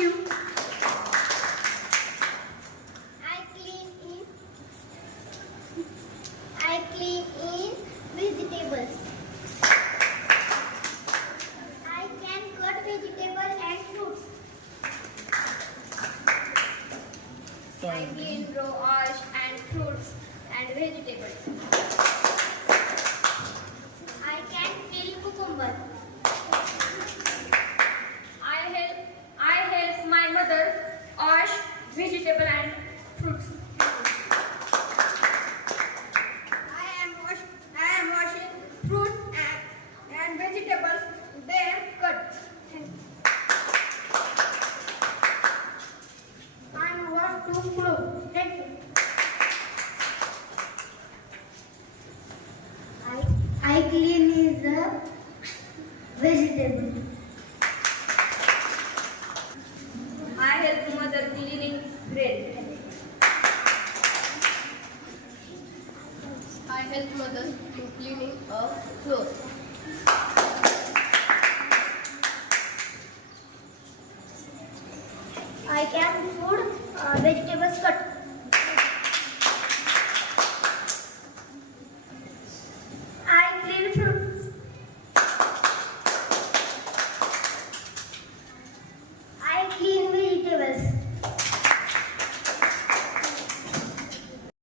you. I clean in vegetables. I can cut vegetables and fruits. I clean raw ash and fruits and vegetables. I can peel cucumber. I help my mother wash vegetable and fruits. I am washing fruit and vegetables. Then cut. I am wash two clothes. Thank you. I clean the vegetable. I help mother cleaning bread. I help mother to cleaning a cloth. I can food vegetables cut.